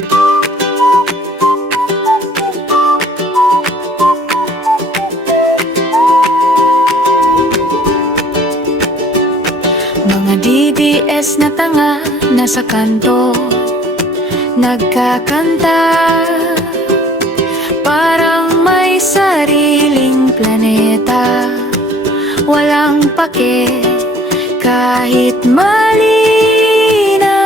Mga DDS na tanga nasa kanto, nagkakanta, parang may sariling planeta. Walang pake kahit mali na.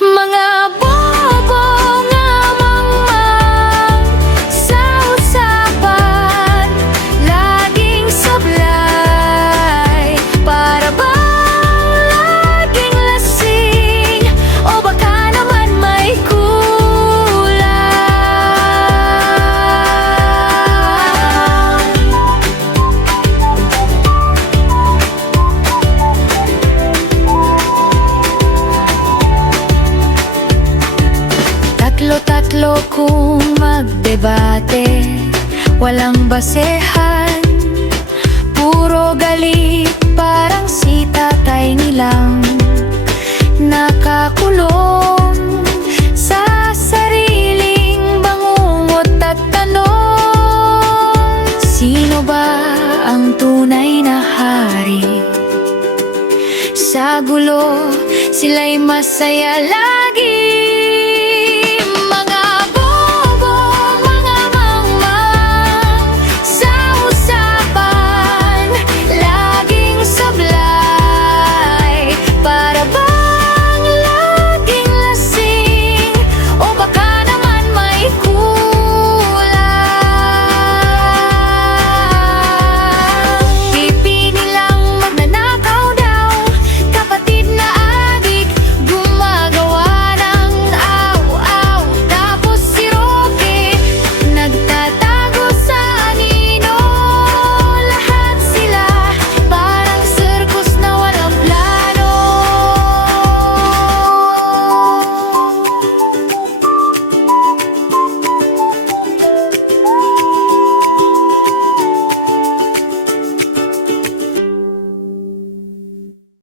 Mga bobo nga mangmang sa usapan, laging sablay, para bang laging lasing, o baka naman may kulang. Tatlo kung magdebate, walang basehan, puro galit, parang si tatay nilang nakakulong sa sariling bangungot at tanong. Sino ba ang tunay na hari? Sa gulo, sila'y masaya lagi.